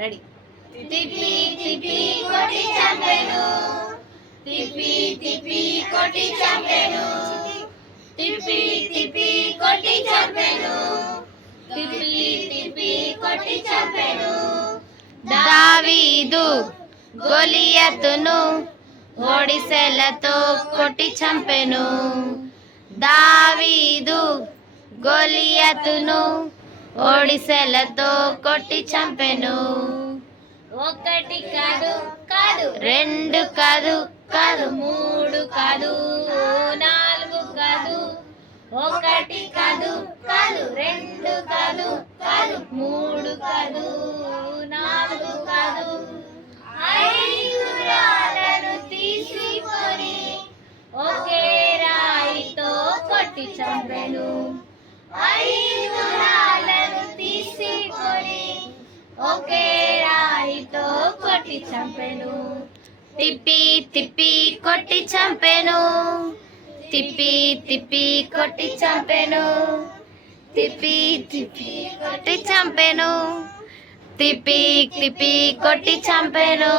Ready. తిప్పి తిప్పి కొట్టి చంపెను, తిప్పి తిప్పి కొట్టి చంపెను, తిప్పి తిప్పి కొట్టి చంపెను, తిప్పి తిప్పి కొట్టి చంపెను. దావీదు గొలియతును ఒడిసెలతో కొట్టి చంపెను, దావీదు గొలియతును ఒడిసెలతో కొట్టి చంపెను. ఒకటి కాదు కాదు, రెండు కాదు కాదు, మూడు కాదు, నాలుగు కాదు, ఒకటి కాదు కాదు, రెండు కాదు కాదు, మూడు కాదు, నాలుగు కాదు, ఐదు రాళ్ళను తీసుకొని ఒకే రాయితో కొట్టి చంపెను, ఐదు రాళ్ళను తీసుకొని ఒకే రాయితో కొట్టి చంపెను. తిప్పి తిప్పి కొట్టి చంపెను, తిప్పి తిప్పి కొట్టి చంపెను, తిప్పి తిప్పి కొట్టి చంపెను, తిప్పి తిప్పి కొట్టి చంపెను.